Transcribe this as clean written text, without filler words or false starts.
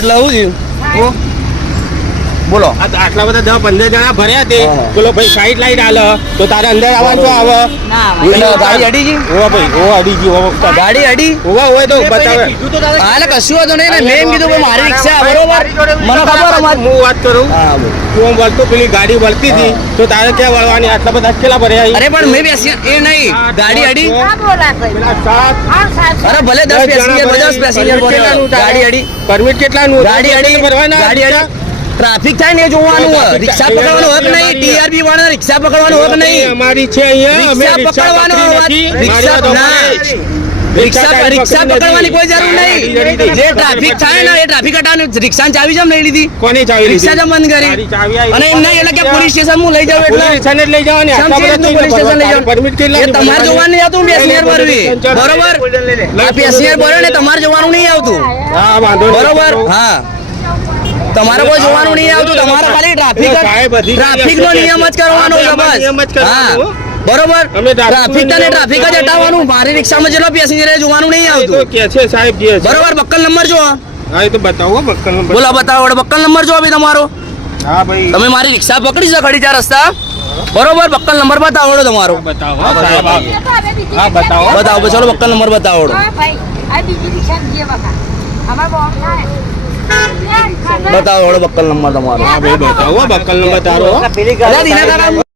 એટલે આવું થયું બોલો આટલા બધા 10-15 જણા ભર્યા તે બોલો ભાઈ સાઈડ લાઈટ આલે તો તારે અંદર આવવાનું આવે ગાડી અડી ગઈ ઓવા ભાઈ ઓ અડી ગઈ ગાડી અડી ઓવા હોય તો બતાવે હાલે કશું હતું નહીં ને મેં એમ કીધું કે મારી રિક્ષા બરોબર મને ખબર અમાર હું વાત કરું હું બોલતો પેલી ગાડી વળતી હતી તો તારે ક્યાં વળવાની આટલા બધા કેટલા ભર્યા અરે પણ મેં બેસી એ નહીં ગાડી અડી અરે ભલે 10 પેસેન્જર ગાડી અડી પરમિટ કેટલાનું ગાડી અડી ભરવાના ગાડી અડી ટ્રાફિક થાય ને એ જોવાનું હોય રિક્ષા પકડવાનું હોય કે નહીં ટીઆરબી વાળા રિક્ષા પકડવાનું હોય કે નહીં અમારી છે અહીંયા અમે રિક્ષા પકડવાનો રિક્ષા પકડવાની કોઈ જરૂર નહીં જે ટ્રાફિક થાય ને એ ટ્રાફિક હટાવવાનું રિક્ષા ચાવી જમ નહીં લીધી કોની ચાવી રિક્ષા જમ બંધ કરી અને એમ નહીં એટલે કે પોલીસ સ્ટેશન હું લઈ જાઉં એટલે સ્ટેશન લઈ જાવ ને આટલા બધા પોલીસ સ્ટેશન લઈ જાઉં પરમિટ કેટલા એ તમારે જોવાનું નહીં આવતું પેસેન્જર ભરવી બરોબર આ પેસેન્જર ભરે ને તમારે જોવાનું નહીં આવતું હા વાંધો બરોબર હા તમારે કોઈ જોવાનું નહીં આવતું તમારે ખાલી ટ્રાફિક નો નિયમ જ કરવાનો છે બસ હા બરોબર ટ્રાફિક ને ટ્રાફિક જ હટાવવાનું મારી રિક્ષામાં જેટલો પેસેન્જર જોવાનું નહીં આવતું કે છે સાહેબ જે બરોબર બક્કલ નંબર જો હા એ તો બતાવો બક્કલ નંબર બોલો બતાવો બક્કલ નંબર જો ભાઈ તમારો હા ભાઈ તમે મારી રિક્ષા પકડી છે ખડી ચાર રસ્તા બરોબર બક્કલ નંબર બતાવો તમારો બતાવો હા બતાવો બતાવો ચલો બક્કલ નંબર બતાવો બતાવો બક્કલ નંબર તમારો હા ભાઈ બતાવો બક્કલ નંબર તારો